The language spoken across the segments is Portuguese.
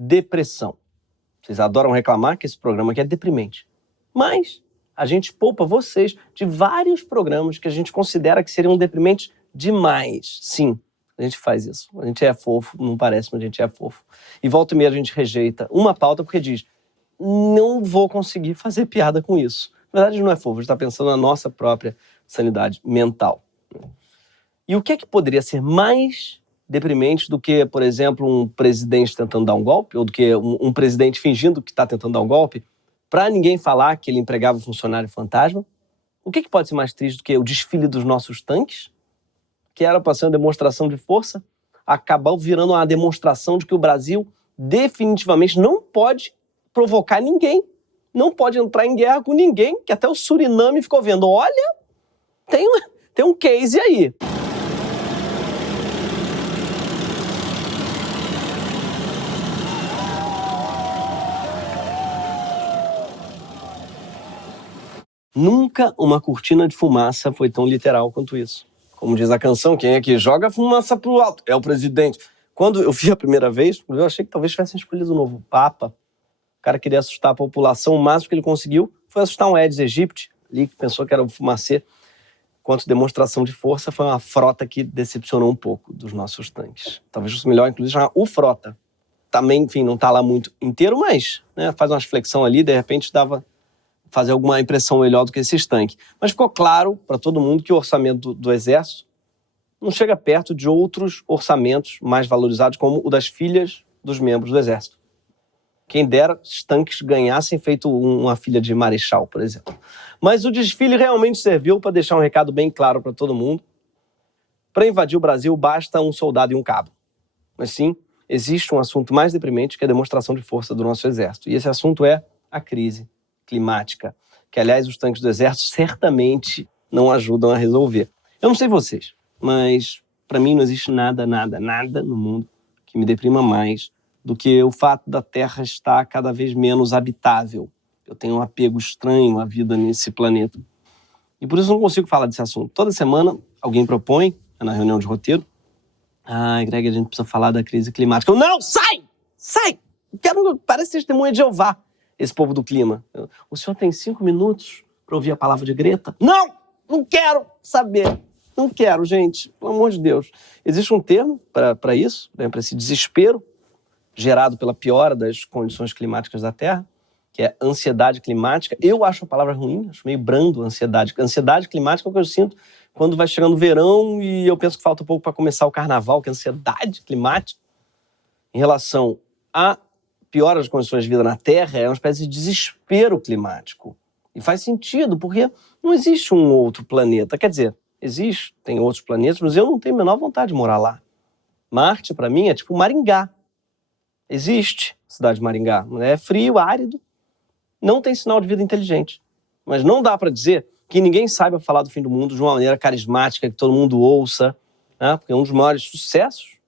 depressão. Vocês adoram reclamar que esse programa aqui é deprimente. Mas a gente poupa vocês de vários programas que a gente considera que seriam deprimentes demais. Sim, a gente faz isso. A gente é fofo, não parece, mas a gente é fofo. E volta e meia a gente rejeita uma pauta porque diz: não vou conseguir fazer piada com isso. Na verdade, não é fofo, a gente está pensando na nossa própria sanidade mental. E o que é que poderia ser mais deprimente do que, por exemplo, um presidente tentando dar um golpe, ou do que um presidente fingindo que está tentando dar um golpe, para ninguém falar que ele empregava um funcionário fantasma? O que pode ser mais triste do que o desfile dos nossos tanques, que era para ser uma demonstração de força, acabou virando uma demonstração de que o Brasil definitivamente não pode provocar ninguém, não pode entrar em guerra com ninguém, que até o Suriname ficou vendo: olha, tem um case aí. Nunca uma cortina de fumaça foi tão literal quanto isso. Como diz a canção, quem é que joga fumaça pro alto? É o presidente. Quando eu vi a primeira vez, eu achei que talvez tivessem escolhido o novo Papa. O cara queria assustar a população, o máximo que ele conseguiu foi assustar um Aedes aegypti, ali, que pensou que era um fumacê. Quanto demonstração de força, foi uma frota que decepcionou um pouco dos nossos tanques. Talvez fosse melhor, inclusive, chamar o Frota. Também, enfim, não tá lá muito inteiro, mas né, faz umas flexão ali, de repente dava fazer alguma impressão melhor do que esses tanques. Mas ficou claro para todo mundo que o orçamento do Exército não chega perto de outros orçamentos mais valorizados, como o das filhas dos membros do Exército. Quem dera os tanques ganhassem feito uma filha de marechal, por exemplo. Mas o desfile realmente serviu para deixar um recado bem claro para todo mundo. Para invadir o Brasil, basta um soldado e um cabo. Mas sim, existe um assunto mais deprimente que a demonstração de força do nosso Exército. E esse assunto é a crise climática, que, aliás, os tanques do Exército certamente não ajudam a resolver. Eu não sei vocês, mas para mim não existe nada no mundo que me deprima mais do que o fato da Terra estar cada vez menos habitável. Eu tenho um apego estranho à vida nesse planeta. E por isso não consigo falar desse assunto. Toda semana alguém propõe, na reunião de roteiro: Greg, a gente precisa falar da crise climática. Eu, não, sai! Parece testemunha de Jeová, esse povo do clima. O senhor tem 5 minutos para ouvir a palavra de Greta? Não quero saber. Não quero, gente. Pelo amor de Deus. Existe um termo para isso, né, para esse desespero gerado pela piora das condições climáticas da Terra, que é ansiedade climática. Eu acho a palavra ruim, acho meio brando ansiedade. Ansiedade climática é o que eu sinto quando vai chegando o verão e eu penso que falta um pouco para começar o carnaval, que é ansiedade climática. Em relação à piora das condições de vida na Terra, é uma espécie de desespero climático. E faz sentido, porque não existe um outro planeta. Quer dizer, existe, tem outros planetas, mas eu não tenho a menor vontade de morar lá. Marte, para mim, é tipo Maringá. Existe a cidade de Maringá. É frio, árido, não tem sinal de vida inteligente. Mas não dá para dizer que ninguém saiba falar do fim do mundo de uma maneira carismática, que todo mundo ouça, né? Porque um dos maiores sucessos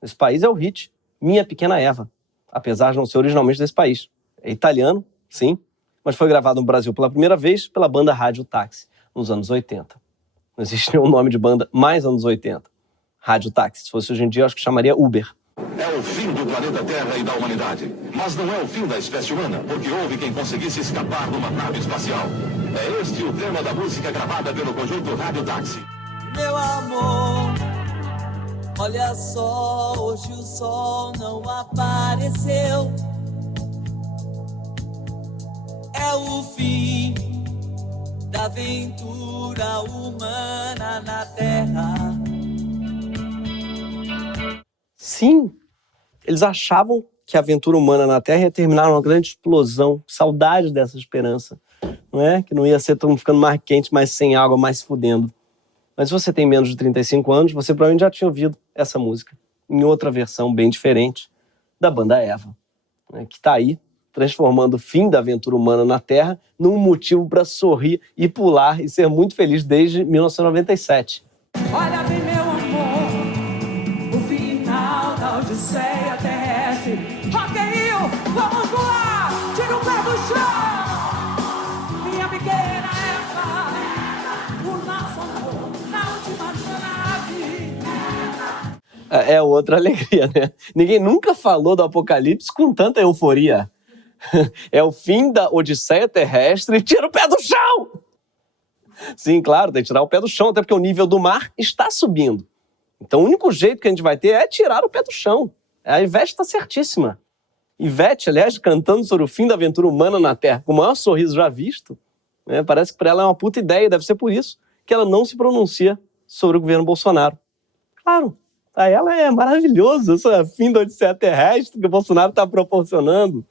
desse país é o hit Minha Pequena Eva, apesar de não ser originalmente desse país. É italiano, sim, mas foi gravado no Brasil pela primeira vez pela banda Rádio Táxi, nos anos 80. Não existe nenhum nome de banda mais anos 80. Rádio Táxi. Se fosse hoje em dia, eu acho que chamaria Uber. É o fim do planeta Terra e da humanidade. Mas não é o fim da espécie humana, porque houve quem conseguisse escapar numa nave espacial. É este o tema da música gravada pelo conjunto Rádio Táxi. Meu amor, olha só, hoje o sol não apareceu. É o fim da aventura humana na Terra. Sim, eles achavam que a aventura humana na Terra ia terminar numa grande explosão. Saudade dessa esperança, não é? Que não ia ser todo mundo ficando mais quente, mais sem água, mais se fudendo. Mas se você tem menos de 35 anos, você provavelmente já tinha ouvido essa música em outra versão bem diferente da banda Eva, né? Que está aí transformando o fim da aventura humana na Terra num motivo para sorrir e pular e ser muito feliz desde 1997. Olha bem, meu amor, o final da Odisseia terrestre. Rock in Rio, vamos voar, tira o pé do chão. Minha pequena Eva, o nosso amor na última nave. É outra alegria, né? Ninguém nunca falou do apocalipse com tanta euforia. É o fim da odisseia terrestre, tira o pé do chão! Sim, claro, tem que tirar o pé do chão, até porque o nível do mar está subindo. Então o único jeito que a gente vai ter é tirar o pé do chão. A Ivete está certíssima. Ivete, aliás, cantando sobre o fim da aventura humana na Terra, com o maior sorriso já visto, né? Parece que para ela é uma puta ideia, deve ser por isso que ela não se pronuncia sobre o governo Bolsonaro. Claro, para ela é maravilhoso esse fim da odisseia terrestre que o Bolsonaro está proporcionando.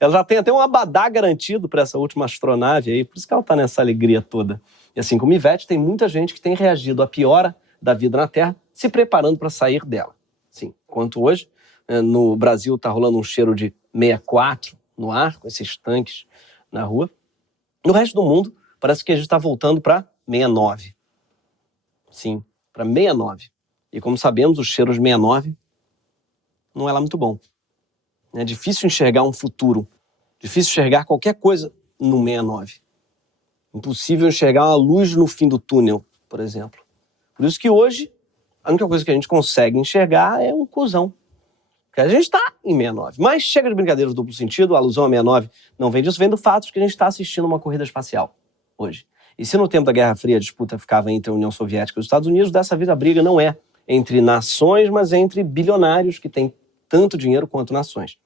Ela já tem até um abadá garantido para essa última astronave aí, por isso que ela está nessa alegria toda. E assim como Ivete, tem muita gente que tem reagido à piora da vida na Terra, se preparando para sair dela. Sim, enquanto hoje, no Brasil está rolando um cheiro de 64 no ar, com esses tanques na rua. No resto do mundo, parece que a gente está voltando para 69. Sim, para 69. E como sabemos, o cheiro de 69 não é lá muito bom. É difícil enxergar um futuro, difícil enxergar qualquer coisa no 69. Impossível enxergar uma luz no fim do túnel, por exemplo. Por isso que hoje, a única coisa que a gente consegue enxergar é um cuzão. Porque a gente está em 69. Mas chega de brincadeiras do duplo sentido, a alusão a 69 não vem disso, vem do fato de que a gente está assistindo uma corrida espacial hoje. E se no tempo da Guerra Fria a disputa ficava entre a União Soviética e os Estados Unidos, dessa vez a briga não é entre nações, mas entre bilionários que têm tanto dinheiro quanto nações.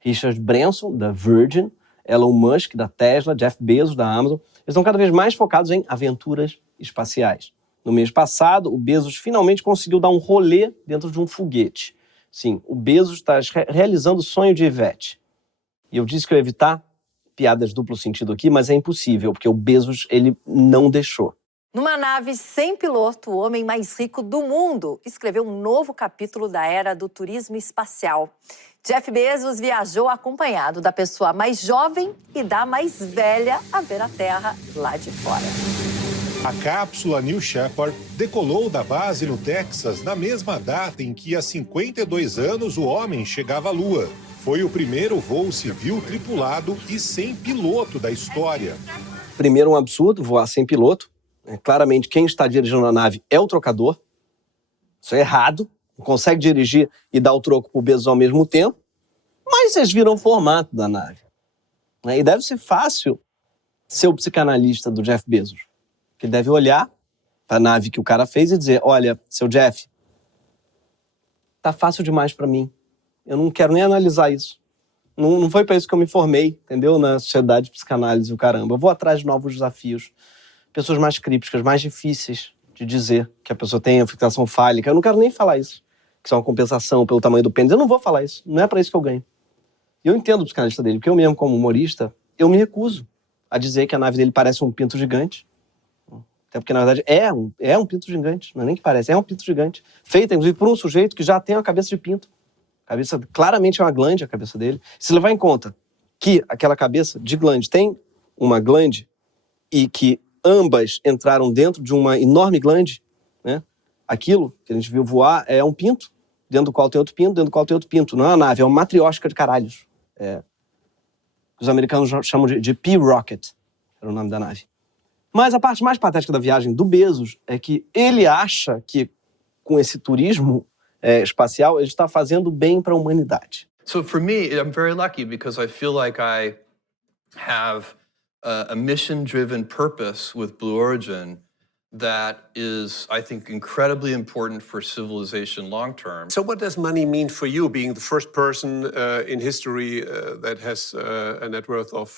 Richard Branson, da Virgin, Elon Musk, da Tesla, Jeff Bezos, da Amazon, eles estão cada vez mais focados em aventuras espaciais. No mês passado, o Bezos finalmente conseguiu dar um rolê dentro de um foguete. Sim, o Bezos está realizando o sonho de Ivete. E eu disse que eu ia evitar piadas duplo sentido aqui, mas é impossível, porque o Bezos, ele não deixou. Numa nave sem piloto, o homem mais rico do mundo escreveu um novo capítulo da era do turismo espacial. Jeff Bezos viajou acompanhado da pessoa mais jovem e da mais velha a ver a Terra lá de fora. A cápsula New Shepard decolou da base no Texas na mesma data em que, há 52 anos, o homem chegava à Lua. Foi o primeiro voo civil tripulado e sem piloto da história. Primeiro, um absurdo, voar sem piloto. Claramente, quem está dirigindo a nave é o trocador. Isso é errado. Não consegue dirigir e dar o troco pro Bezos ao mesmo tempo. Mas vocês viram o formato da nave. E deve ser fácil ser o psicanalista do Jeff Bezos. Que ele deve olhar para a nave que o cara fez e dizer: olha, seu Jeff, tá fácil demais para mim. Eu não quero nem analisar isso. Não foi para isso que eu me formei, entendeu? Na sociedade de psicanálise, o caramba. Eu vou atrás de novos desafios. Pessoas mais crípticas, mais difíceis de dizer que a pessoa tem fixação fálica. Eu não quero nem falar isso. Que isso é uma compensação pelo tamanho do pênis. Eu não vou falar isso. Não é para isso que eu ganho. E eu entendo o psicanalista dele, porque eu mesmo, como humorista, eu me recuso a dizer que a nave dele parece um pinto gigante. Até porque, na verdade, é um pinto gigante. Não é nem que parece, é um pinto gigante. Feita, inclusive, por um sujeito que já tem uma cabeça de pinto. Claramente é uma glande a cabeça dele. Se levar em conta que aquela cabeça de glande tem uma glande e que ambas entraram dentro de uma enorme glande, né? Aquilo que a gente viu voar é um pinto, dentro do qual tem outro pinto, dentro do qual tem outro pinto. Não é uma nave, é uma matriótica de caralhos. Os americanos chamam de P-Rocket, era o nome da nave. Mas a parte mais patética da viagem do Bezos é que ele acha que, com esse turismo espacial, ele está fazendo bem para a humanidade. So for me, I'm very lucky because I feel like I have a mission-driven purpose with Blue Origin that is, I think, incredibly important for civilization long-term. So what does money mean for you, being the first person in history that has a net worth of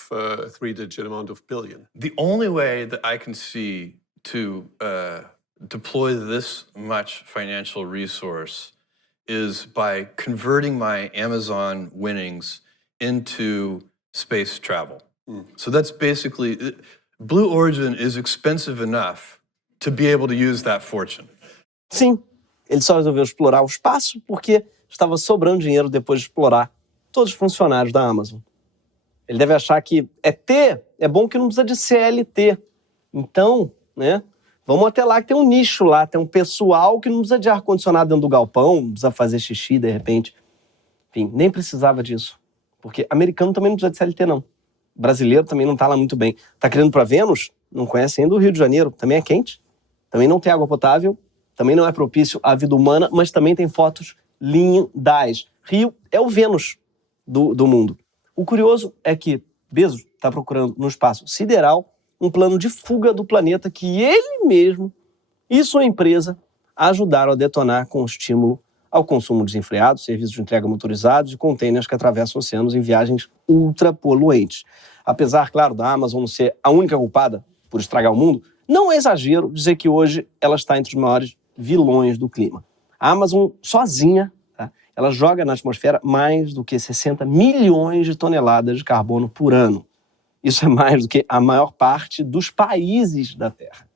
three-digit amount of billion? The only way that I can see to deploy this much financial resource is by converting my Amazon winnings into space travel. So that's basically, Blue Origin is expensive enough to be able to use that fortune. Sim, ele só resolveu explorar o espaço porque estava sobrando dinheiro depois de explorar todos os funcionários da Amazon. Ele deve achar que é bom que não precisa de CLT. Então, né, vamos até lá que tem um nicho lá, tem um pessoal que não precisa de ar-condicionado dentro do galpão, não precisa fazer xixi de repente. Enfim, nem precisava disso. Porque americano também não precisa de CLT, não. Brasileiro também não tá lá muito bem. Tá querendo para Vênus? Não conhece ainda o Rio de Janeiro. Também é quente. Também não tem água potável. também não é propício à vida humana, mas também tem fotos lindas. Rio é o Vênus do mundo. O curioso é que Bezos está procurando no espaço sideral um plano de fuga do planeta que ele mesmo e sua empresa ajudaram a detonar com estímulo ao consumo desenfreado, serviços de entrega motorizados e containers que atravessam oceanos em viagens ultrapoluentes. Apesar, claro, da Amazon não ser a única culpada por estragar o mundo, não é exagero dizer que hoje ela está entre os maiores vilões do clima. A Amazon sozinha, tá, ela joga na atmosfera mais do que 60 milhões de toneladas de carbono por ano. Isso é mais do que a maior parte dos países da Terra.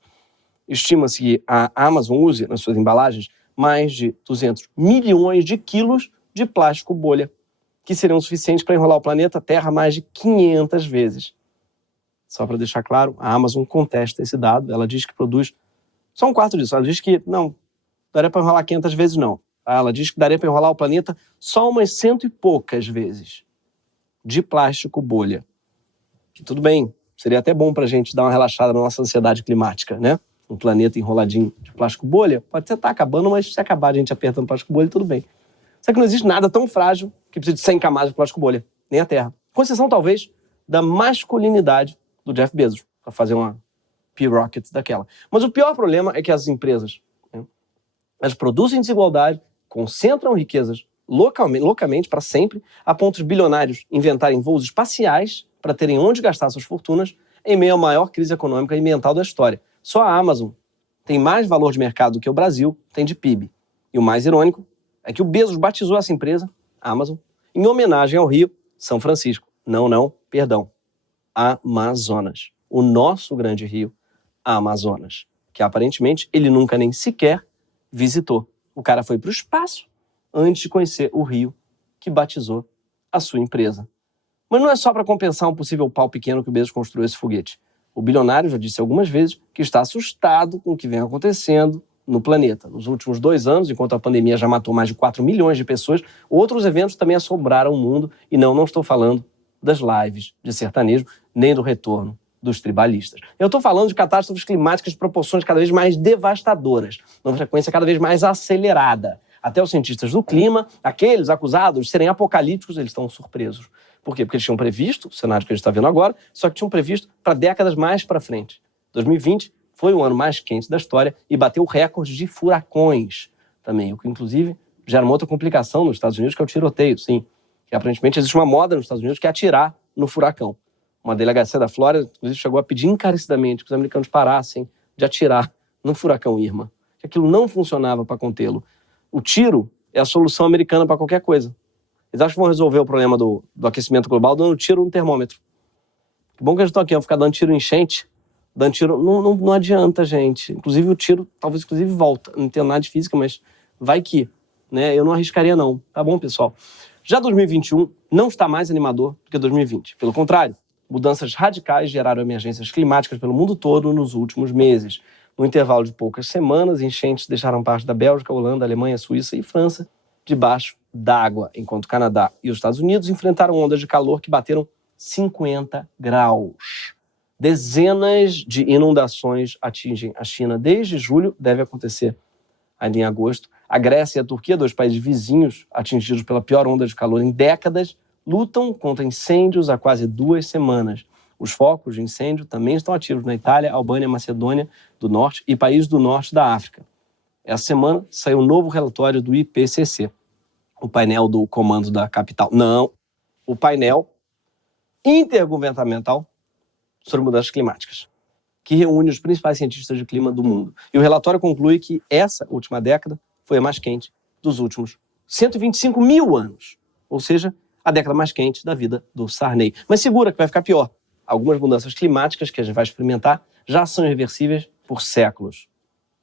Estima-se que a Amazon use nas suas embalagens mais de 200 milhões de quilos de plástico bolha, que seriam suficientes para enrolar o planeta Terra mais de 500 vezes. Só para deixar claro, a Amazon contesta esse dado. Ela diz que produz só um quarto disso. Ela diz que não daria para enrolar 500 vezes, não. Ela diz que daria para enrolar o planeta só umas 100 e poucas vezes de plástico bolha. Que tudo bem, seria até bom para a gente dar uma relaxada na nossa ansiedade climática, né? Um planeta enroladinho de plástico bolha, pode até estar acabando, mas se acabar a gente apertando plástico bolha, tudo bem. Só que não existe nada tão frágil que precise de 100 camadas de plástico bolha, nem a Terra. Com exceção, talvez, da masculinidade do Jeff Bezos, para fazer uma P-Rocket daquela. Mas o pior problema é que as empresas, né, elas produzem desigualdade, concentram riquezas loucamente para sempre, a ponto de bilionários inventarem voos espaciais para terem onde gastar suas fortunas em meio à maior crise econômica e ambiental da história. Só a Amazon tem mais valor de mercado do que o Brasil tem de PIB. E o mais irônico é que o Bezos batizou essa empresa, a Amazon, em homenagem ao rio São Francisco. Perdão. Amazonas. O nosso grande rio, Amazonas. Que aparentemente ele nunca nem sequer visitou. O cara foi para o espaço antes de conhecer o rio que batizou a sua empresa. Mas não é só para compensar um possível pau pequeno que o Bezos construiu esse foguete. O bilionário já disse algumas vezes que está assustado com o que vem acontecendo no planeta. Nos últimos 2 anos, enquanto a pandemia já matou mais de 4 milhões de pessoas, outros eventos também assombraram o mundo. E não estou falando das lives de sertanejo, nem do retorno dos tribalistas. Eu estou falando de catástrofes climáticas de proporções cada vez mais devastadoras, numa frequência cada vez mais acelerada. Até os cientistas do clima, aqueles acusados de serem apocalípticos, eles estão surpresos. Por quê? Porque eles tinham previsto o cenário que a gente está vendo agora, só que tinham previsto para décadas mais para frente. 2020 foi o ano mais quente da história e bateu o recorde de furacões também, o que inclusive gera uma outra complicação nos Estados Unidos, que é o tiroteio, sim. Que aparentemente existe uma moda nos Estados Unidos que é atirar no furacão. Uma delegacia da Flórida, inclusive, chegou a pedir encarecidamente que os americanos parassem de atirar no furacão Irma. Que aquilo não funcionava para contê-lo. O tiro é a solução americana para qualquer coisa. Eles acham que vão resolver o problema do aquecimento global dando tiro no termômetro. Que bom que eles estão aqui, vão ficar dando tiro em enchente. Dando tiro não adianta, gente. Inclusive o tiro, talvez inclusive volta. Não entendo nada de física, mas vai que. Né? Eu não arriscaria não. Tá bom, pessoal? Já 2021 não está mais animador do que 2020. Pelo contrário, mudanças radicais geraram emergências climáticas pelo mundo todo nos últimos meses. No intervalo de poucas semanas, enchentes deixaram parte da Bélgica, Holanda, Alemanha, Suíça e França debaixo d'água, enquanto o Canadá e os Estados Unidos enfrentaram ondas de calor que bateram 50 graus. Dezenas de inundações atingem a China desde julho, deve acontecer ainda em agosto. A Grécia e a Turquia, 2 países vizinhos atingidos pela pior onda de calor em décadas, lutam contra incêndios há quase 2 semanas. Os focos de incêndio também estão ativos na Itália, Albânia, Macedônia do Norte e países do norte da África. Essa semana saiu um novo relatório do IPCC, o painel do Comando da Capital. Não, o painel intergovernamental sobre mudanças climáticas, que reúne os principais cientistas de clima do mundo. E o relatório conclui que essa última década foi a mais quente dos últimos 125 mil anos. Ou seja, a década mais quente da vida do Sarney. Mas segura que vai ficar pior. Algumas mudanças climáticas que a gente vai experimentar já são irreversíveis por séculos.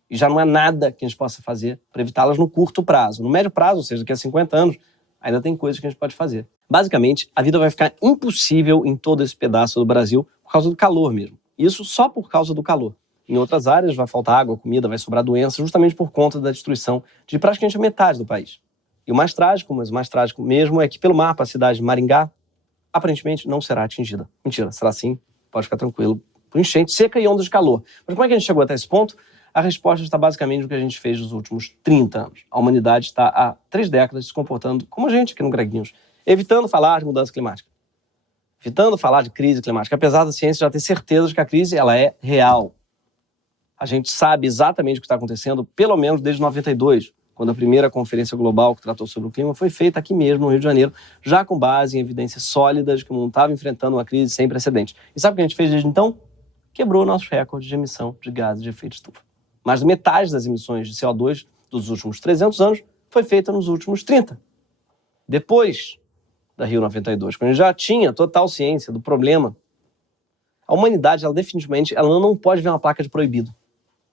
E já não há nada que a gente possa fazer para evitá-las no curto prazo. No médio prazo, ou seja, daqui a 50 anos, ainda tem coisas que a gente pode fazer. Basicamente, a vida vai ficar impossível em todo esse pedaço do Brasil por causa do calor mesmo. Isso só por causa do calor. Em outras áreas vai faltar água, comida, vai sobrar doença, justamente por conta da destruição de praticamente a metade do país. E o mais trágico, mas o mais trágico mesmo, é que pelo mapa a cidade de Maringá aparentemente não será atingida. Mentira, será sim, pode ficar tranquilo. Por enchente, seca e ondas de calor. Mas como é que a gente chegou até esse ponto? A resposta está basicamente no que a gente fez nos últimos 30 anos. A humanidade está há 3 décadas se comportando como a gente aqui no Greg News, evitando falar de mudança climática, evitando falar de crise climática, apesar da ciência já ter certeza de que a crise ela é real. A gente sabe exatamente o que está acontecendo, pelo menos desde 92, quando a primeira conferência global que tratou sobre o clima foi feita aqui mesmo, no Rio de Janeiro, já com base em evidências sólidas de que o mundo estava enfrentando uma crise sem precedentes. E sabe o que a gente fez desde então? Quebrou nossos recordes de emissão de gases de efeito estufa. Mais de metade das emissões de CO2 dos últimos 300 anos foi feita nos últimos 30. Depois da Rio 92, quando a gente já tinha total ciência do problema, a humanidade, ela definitivamente ela não pode ver uma placa de proibido.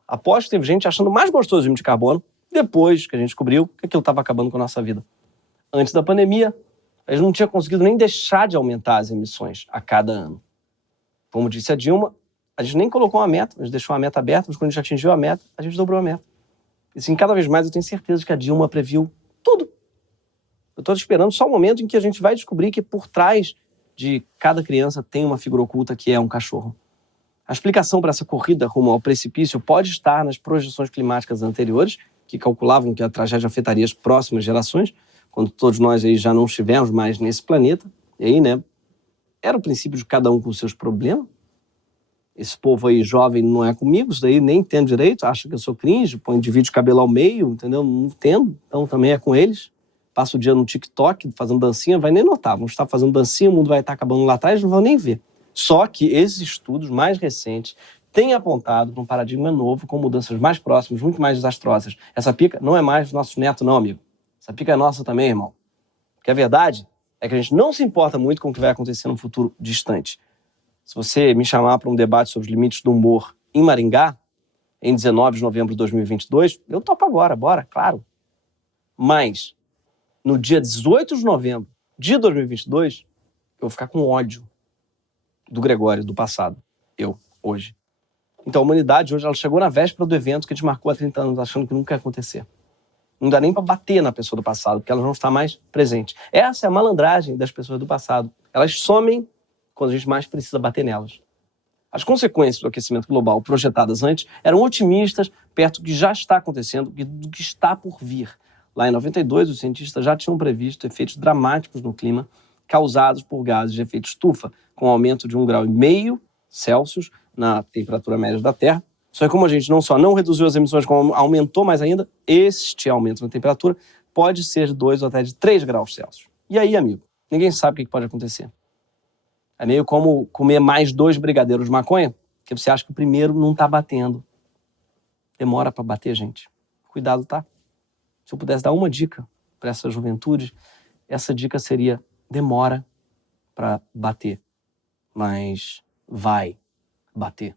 Aposto que teve gente achando mais gostoso o emitir carbono depois que a gente descobriu que aquilo estava acabando com a nossa vida. Antes da pandemia, a gente não tinha conseguido nem deixar de aumentar as emissões a cada ano. Como disse a Dilma, a gente nem colocou uma meta, a gente deixou a meta aberta, mas quando a gente atingiu a meta, a gente dobrou a meta. E assim, cada vez mais eu tenho certeza que a Dilma previu tudo. Eu estou esperando só o momento em que a gente vai descobrir que por trás de cada criança tem uma figura oculta que é um cachorro. A explicação para essa corrida rumo ao precipício pode estar nas projeções climáticas anteriores, que calculavam que a tragédia afetaria as próximas gerações, quando todos nós aí já não estivermos mais nesse planeta. E aí, né, era o princípio de cada um com os seus problemas. Esse povo aí jovem não é comigo, isso daí nem entendo direito, acha que eu sou cringe, põe divide de cabelo ao meio, entendeu? Não entendo, então também é com eles. Passa o dia no TikTok fazendo dancinha, vai nem notar. Vamos estar fazendo dancinha, o mundo vai estar acabando lá atrás, não vão nem ver. Só que esses estudos mais recentes têm apontado para um paradigma novo, com mudanças mais próximas, muito mais desastrosas. Essa pica não é mais dos nossos netos, não, amigo. Essa pica é nossa também, irmão. Porque a verdade é que a gente não se importa muito com o que vai acontecer no futuro distante. Se você me chamar para um debate sobre os limites do humor em Maringá, em 19 de novembro de 2022, eu topo agora, bora, claro. Mas, no dia 18 de novembro de 2022, eu vou ficar com ódio do Gregório, do passado. Eu, hoje. Então, a humanidade hoje ela chegou na véspera do evento que a gente marcou há 30 anos, achando que nunca ia acontecer. Não dá nem para bater na pessoa do passado, porque ela não está mais presente. Essa é a malandragem das pessoas do passado. Elas somem quando a gente mais precisa bater nelas. As consequências do aquecimento global projetadas antes eram otimistas perto do que já está acontecendo e do que está por vir. Lá em 92, os cientistas já tinham previsto efeitos dramáticos no clima causados por gases de efeito estufa, com aumento de 1,5 graus Celsius na temperatura média da Terra. Só que como a gente não só não reduziu as emissões, como aumentou mais ainda, este aumento na temperatura pode ser de 2 ou até de 3 graus Celsius. E aí, amigo, ninguém sabe o que pode acontecer. É meio como comer mais 2 brigadeiros de maconha, que você acha que o primeiro não está batendo. Demora para bater, gente. Cuidado, tá? Se eu pudesse dar uma dica para essa juventude, essa dica seria: demora para bater, mas vai bater.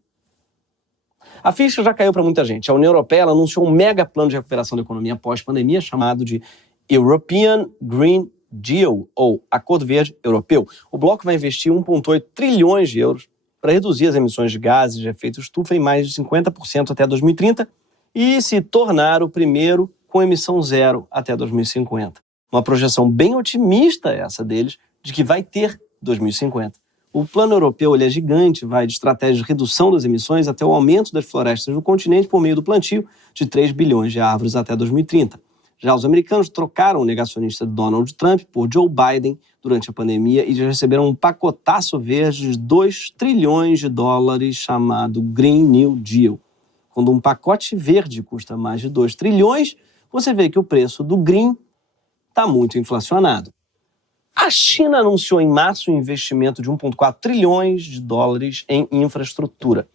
A ficha já caiu para muita gente. A União Europeia ela anunciou um mega plano de recuperação da economia pós-pandemia, chamado de European Green Deal, ou Acordo Verde Europeu. O bloco vai investir 1,8 trilhões de euros para reduzir as emissões de gases de efeito estufa em mais de 50% até 2030 e se tornar o primeiro com emissão zero até 2050. Uma projeção bem otimista essa deles, de que vai ter 2050. O plano europeu ele é gigante, vai de estratégia de redução das emissões até o aumento das florestas do continente por meio do plantio de 3 bilhões de árvores até 2030. Já os americanos trocaram o negacionista Donald Trump por Joe Biden durante a pandemia e já receberam um pacotaço verde de 2 trilhões de dólares chamado Green New Deal. Quando um pacote verde custa mais de 2 trilhões, você vê que o preço do green está muito inflacionado. A China anunciou em março um investimento de 1,4 trilhões de dólares em infraestrutura.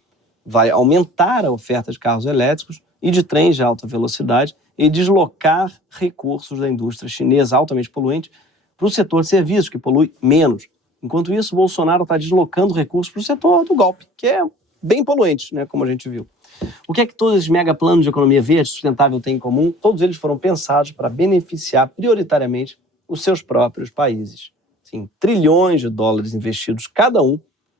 Vai aumentar a oferta de carros elétricos e de trens de alta velocidade e deslocar recursos da indústria chinesa altamente poluente para o setor de serviços, que polui menos. Enquanto isso, Bolsonaro está deslocando recursos para o setor do golpe, que é bem poluente, né, como a gente viu. O que é que todos esses mega planos de economia verde sustentável têm em comum? Todos eles foram pensados para beneficiar prioritariamente os seus próprios países. Sim, trilhões de dólares investidos cada um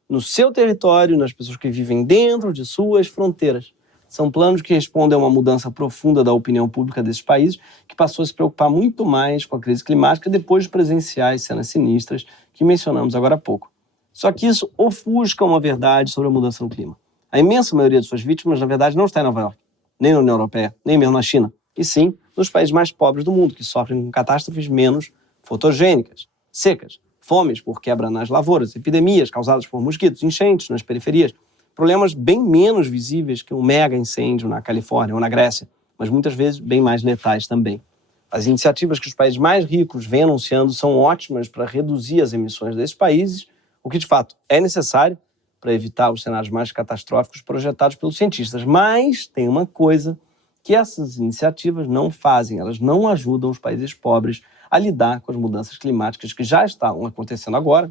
no seu território, nas pessoas que vivem dentro de suas fronteiras. São planos que respondem a uma mudança profunda da opinião pública desses países, que passou a se preocupar muito mais com a crise climática depois de presenciar as cenas sinistras que mencionamos agora há pouco. Só que isso ofusca uma verdade sobre a mudança no clima. A imensa maioria de suas vítimas, na verdade, não está em Nova York. nem na União Europeia, nem mesmo na China, e sim nos países mais pobres do mundo, que sofrem com catástrofes menos fotogênicas, secas, fomes por quebra nas lavouras, epidemias causadas por mosquitos, enchentes nas periferias, problemas bem menos visíveis que um mega incêndio na Califórnia ou na Grécia, mas muitas vezes bem mais letais também. As iniciativas que os países mais ricos vêm anunciando são ótimas para reduzir as emissões desses países, o que de fato é necessário para evitar os cenários mais catastróficos projetados pelos cientistas. Mas tem uma coisa que essas iniciativas não fazem, elas não ajudam os países pobres a lidar com as mudanças climáticas que já estão acontecendo agora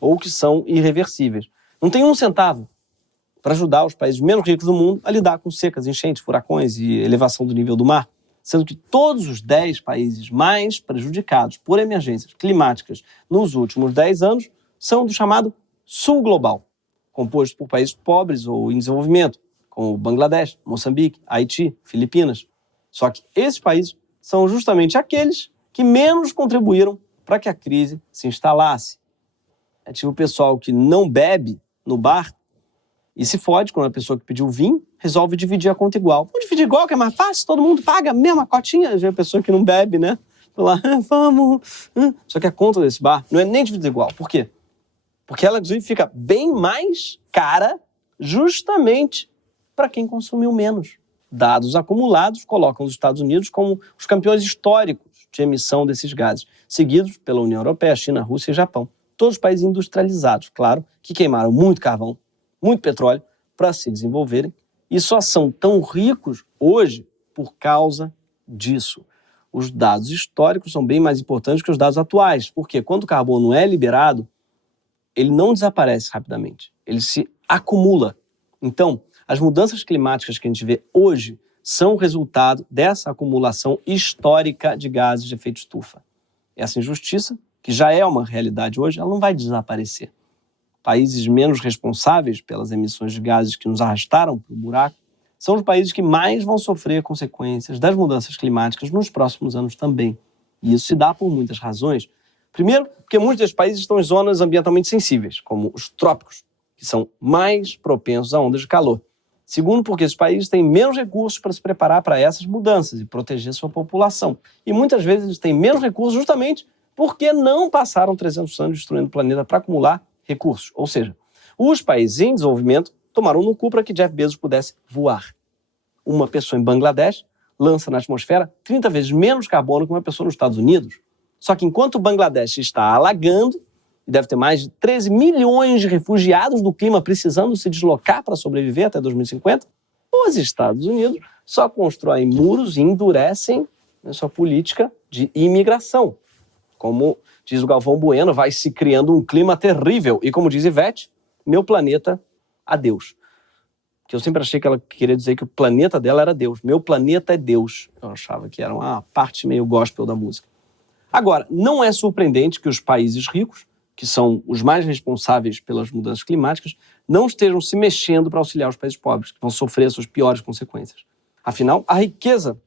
ou que são irreversíveis. Não tem um centavo para ajudar os países menos ricos do mundo a lidar com secas, enchentes, furacões e elevação do nível do mar, sendo que todos os 10 países mais prejudicados por emergências climáticas nos últimos 10 anos são do chamado Sul Global, composto por países pobres ou em desenvolvimento, como Bangladesh, Moçambique, Haiti, Filipinas. Só que esses países são justamente aqueles que menos contribuíram para que a crise se instalasse. É tipo o pessoal que não bebe no bar e se fode quando a pessoa que pediu vinho resolve dividir a conta igual. Vamos dividir igual, que é mais fácil, todo mundo paga a mesma cotinha. Já é a pessoa que não bebe, né? Fala, vamos. Só que a conta desse bar não é nem dividida igual. Por quê? Porque ela, inclusive, fica bem mais cara justamente para quem consumiu menos. Dados acumulados colocam os Estados Unidos como os campeões históricos de emissão desses gases, seguidos pela União Europeia, China, Rússia e Japão. Todos os países industrializados, claro, que queimaram muito carvão, muito petróleo para se desenvolverem e só são tão ricos hoje por causa disso. Os dados históricos são bem mais importantes que os dados atuais, porque quando o carbono é liberado, ele não desaparece rapidamente, ele se acumula. Então, as mudanças climáticas que a gente vê hoje são resultado dessa acumulação histórica de gases de efeito estufa. Essa injustiça, que já é uma realidade hoje, ela não vai desaparecer. Países menos responsáveis pelas emissões de gases que nos arrastaram para o buraco são os países que mais vão sofrer consequências das mudanças climáticas nos próximos anos também. E isso se dá por muitas razões. Primeiro, porque muitos desses países estão em zonas ambientalmente sensíveis, como os trópicos, que são mais propensos a ondas de calor. Segundo, porque esses países têm menos recursos para se preparar para essas mudanças e proteger sua população. E muitas vezes eles têm menos recursos justamente porque não passaram 300 anos destruindo o planeta para acumular recursos. Ou seja, os países em desenvolvimento tomaram no cu para que Jeff Bezos pudesse voar. Uma pessoa em Bangladesh lança na atmosfera 30 vezes menos carbono que uma pessoa nos Estados Unidos. Só que enquanto o Bangladesh está alagando, e deve ter mais de 13 milhões de refugiados do clima precisando se deslocar para sobreviver até 2050, os Estados Unidos só constroem muros e endurecem a sua política de imigração. Como diz o Galvão Bueno, vai se criando um clima terrível. E como diz Ivete, meu planeta, adeus. Que eu sempre achei que ela queria dizer que o planeta dela era Deus. Meu planeta é Deus. Eu achava que era uma parte meio gospel da música. Agora, não é surpreendente que os países ricos, que são os mais responsáveis pelas mudanças climáticas, não estejam se mexendo para auxiliar os países pobres, que vão sofrer as suas piores consequências. Afinal, a riqueza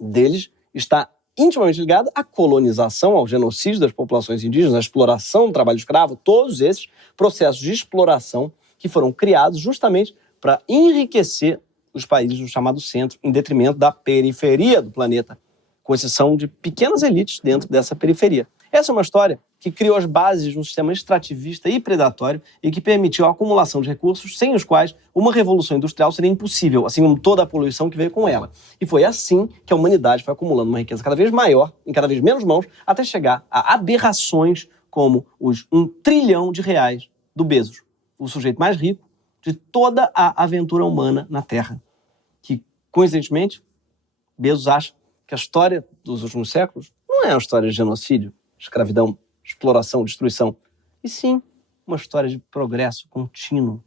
deles está intimamente ligada à colonização, ao genocídio das populações indígenas, à exploração do trabalho escravo, todos esses processos de exploração que foram criados justamente para enriquecer os países do chamado centro, em detrimento da periferia do planeta, com exceção de pequenas elites dentro dessa periferia. Essa é uma história que criou as bases de um sistema extrativista e predatório e que permitiu a acumulação de recursos sem os quais uma revolução industrial seria impossível, assim como toda a poluição que veio com ela. E foi assim que a humanidade foi acumulando uma riqueza cada vez maior, em cada vez menos mãos, até chegar a aberrações como os R$1 trilhão do Bezos, o sujeito mais rico de toda a aventura humana na Terra. Que, coincidentemente, Bezos acha que a história dos últimos séculos não é uma história de genocídio, escravidão, exploração, destruição, e sim uma história de progresso contínuo.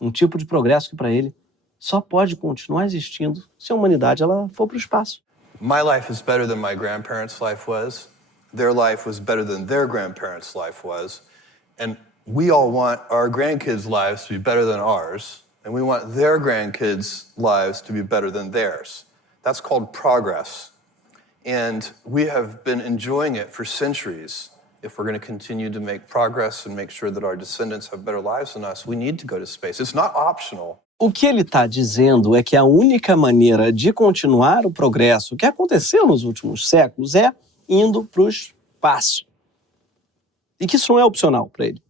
Um tipo de progresso que, para ele, só pode continuar existindo se a humanidade ela for para o espaço. My life is better than my grandparents' life was. Their life was better than their grandparents' life was. And we all want our grandkids' lives to be better than ours. And we want their grandkids' lives to be better than theirs. That's called progress. And we have been enjoying it for centuries. If we're going to continue to make progress and make sure that our descendants have better lives than us, we need to go to space. It's not optional. O que ele está dizendo é que a única maneira de continuar o progresso que aconteceu nos últimos séculos é indo para o espaço. E que isso não é opcional para ele.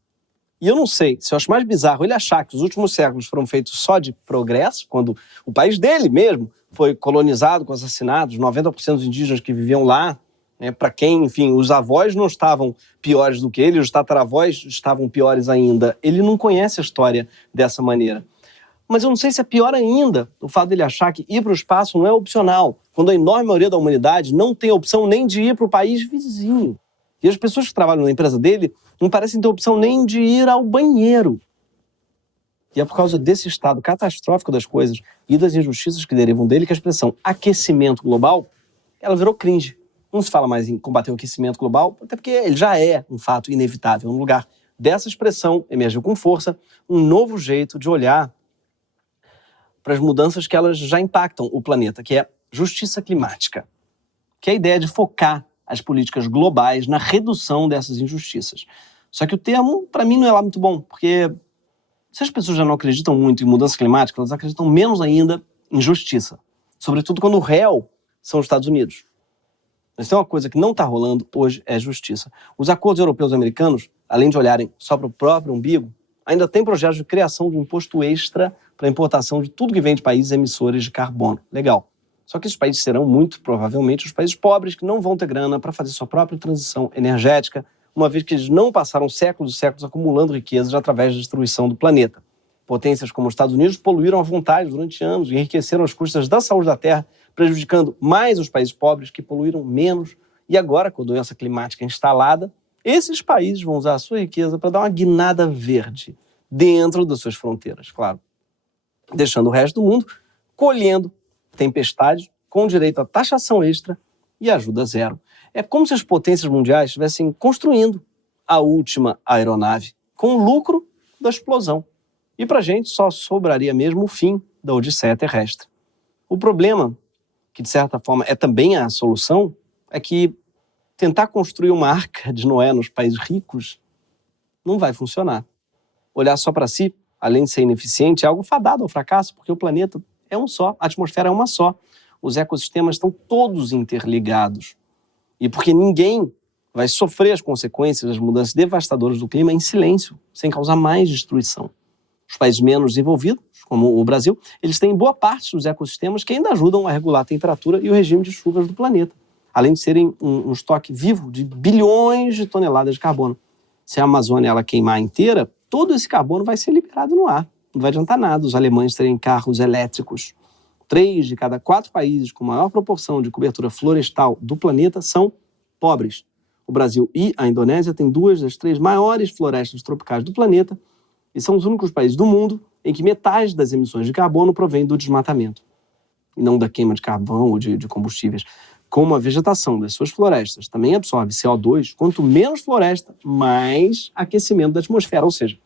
E eu não sei, se eu acho mais bizarro ele achar que os últimos séculos foram feitos só de progresso, quando o país dele mesmo foi colonizado com assassinatos, 90% dos indígenas que viviam lá, né, para quem, enfim, os avós não estavam piores do que ele, os tataravós estavam piores ainda. Ele não conhece a história dessa maneira. Mas eu não sei se é pior ainda o fato dele achar que ir para o espaço não é opcional, quando a enorme maioria da humanidade não tem opção nem de ir para o país vizinho. E as pessoas que trabalham na empresa dele não parecem ter opção nem de ir ao banheiro. E é por causa desse estado catastrófico das coisas e das injustiças que derivam dele que a expressão aquecimento global, ela virou cringe. Não se fala mais em combater o aquecimento global, até porque ele já é um fato inevitável. No lugar dessa expressão, emergiu com força um novo jeito de olhar para as mudanças que elas já impactam o planeta, que é justiça climática, que é a ideia de focar as políticas globais na redução dessas injustiças. Só que o termo, para mim, não é lá muito bom, porque se as pessoas já não acreditam muito em mudança climática, elas acreditam menos ainda em justiça, sobretudo quando o réu são os Estados Unidos. Mas tem uma coisa que não está rolando hoje, é justiça. Os acordos europeus e americanos, além de olharem só para o próprio umbigo, ainda têm projetos de criação de um imposto extra para a importação de tudo que vem de países emissores de carbono. Legal. Só que esses países serão, muito provavelmente, os países pobres que não vão ter grana para fazer sua própria transição energética, uma vez que eles não passaram séculos e séculos acumulando riquezas através da destruição do planeta. Potências como os Estados Unidos poluíram à vontade durante anos e enriqueceram as custas da saúde da Terra, prejudicando mais os países pobres que poluíram menos. E agora, com a doença climática instalada, esses países vão usar a sua riqueza para dar uma guinada verde dentro das suas fronteiras, claro. Deixando o resto do mundo colhendo tempestades com direito a taxação extra e ajuda zero. É como se as potências mundiais estivessem construindo a última aeronave com o lucro da explosão. E para a gente só sobraria mesmo o fim da odisseia terrestre. O problema, que de certa forma é também a solução, é que tentar construir uma arca de Noé nos países ricos não vai funcionar. Olhar só para si, além de ser ineficiente, é algo fadado ao fracasso, porque o planeta é um só, a atmosfera é uma só. Os ecossistemas estão todos interligados. E porque ninguém vai sofrer as consequências das mudanças devastadoras do clima em silêncio, sem causar mais destruição. Os países menos desenvolvidos, como o Brasil, eles têm boa parte dos ecossistemas que ainda ajudam a regular a temperatura e o regime de chuvas do planeta, além de serem um estoque vivo de bilhões de toneladas de carbono. Se a Amazônia ela queimar inteira, todo esse carbono vai ser liberado no ar. Não vai adiantar nada os alemães terem carros elétricos. 3 de cada 4 países com maior proporção de cobertura florestal do planeta são pobres. O Brasil e a Indonésia têm 2 das 3 maiores florestas tropicais do planeta e são os únicos países do mundo em que metade das emissões de carbono provém do desmatamento, e não da queima de carvão ou de combustíveis. Como a vegetação das suas florestas também absorve CO2, quanto menos floresta, mais aquecimento da atmosfera. Ou seja,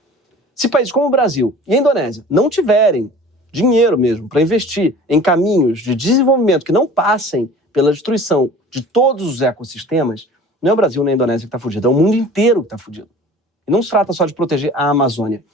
se países como o Brasil e a Indonésia não tiverem dinheiro mesmo para investir em caminhos de desenvolvimento que não passem pela destruição de todos os ecossistemas, não é o Brasil nem a Indonésia que está fudido, é o mundo inteiro que está fudido. E não se trata só de proteger a Amazônia.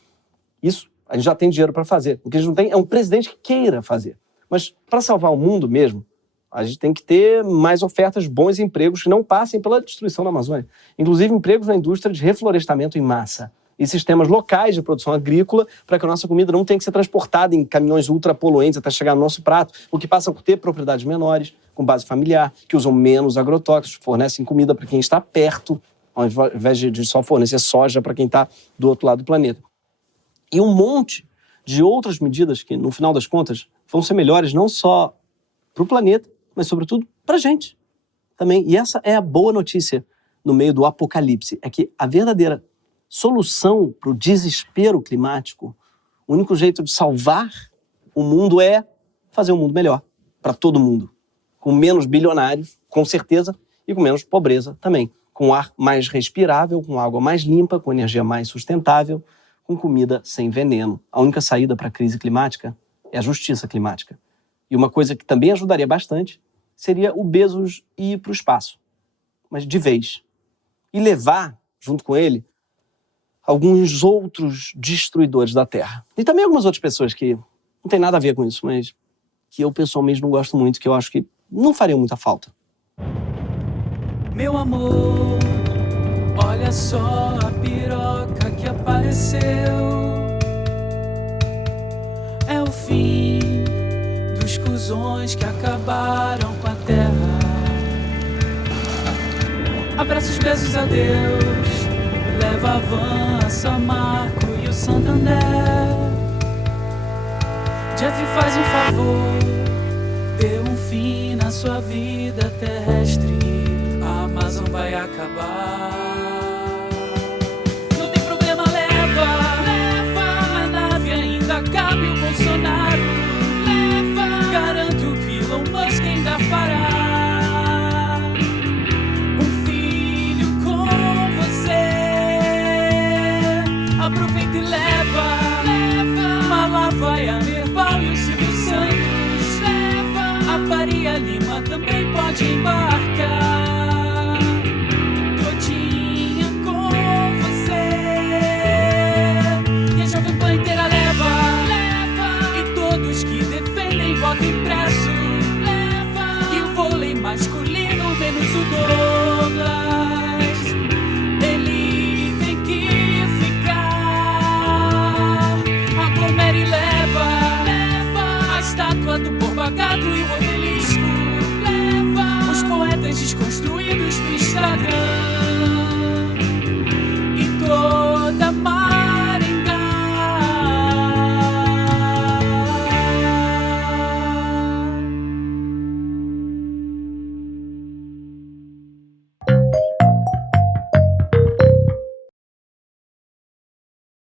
Isso a gente já tem dinheiro para fazer. O que a gente não tem é um presidente que queira fazer. Mas para salvar o mundo mesmo, a gente tem que ter mais ofertas, bons empregos que não passem pela destruição da Amazônia. Inclusive empregos na indústria de reflorestamento em massa e sistemas locais de produção agrícola para que a nossa comida não tenha que ser transportada em caminhões ultrapoluentes até chegar no nosso prato, o que passa por ter propriedades menores, com base familiar, que usam menos agrotóxicos, fornecem comida para quem está perto, ao invés de só fornecer soja para quem está do outro lado do planeta. E um monte de outras medidas que, no final das contas, vão ser melhores não só para o planeta, mas, sobretudo, para a gente também. E essa é a boa notícia no meio do apocalipse, é que a verdadeira solução para o desespero climático, o único jeito de salvar o mundo é fazer um mundo melhor para todo mundo, com menos bilionários, com certeza, e com menos pobreza também, com ar mais respirável, com água mais limpa, com energia mais sustentável, com comida sem veneno. A única saída para a crise climática é a justiça climática. E uma coisa que também ajudaria bastante seria o Bezos ir para o espaço, mas de vez. E levar, junto com ele, alguns outros destruidores da Terra. E também algumas outras pessoas que não tem nada a ver com isso, mas que eu pessoalmente não gosto muito, que eu acho que não faria muita falta. Meu amor, olha só a piroca que apareceu. É o fim dos cuzões que acabaram com a terra. Abraços, beijos, adeus. Leva a van, a Samarco e o Santander. Jeff, faz um favor, dê um fim na sua vida terrestre. A Amazon vai acabar. Não tem problema, leva a nave, ainda cabe o Bolsonaro. Garanto que Elon Musk ainda fará um filho com você. Aproveita e leva Mala vai a Merbal e o Silvio Santos. A Faria Lima também pode embarcar. Todinha com você. E a Jovem Pan inteira leva. E todos que defendem voto impresso. E o vôlei masculino menos o Douglas. Ele tem que ficar. Aglomera e leva a estátua do Borbagato e o obelisco. Os poetas desconstruídos pro Instagram.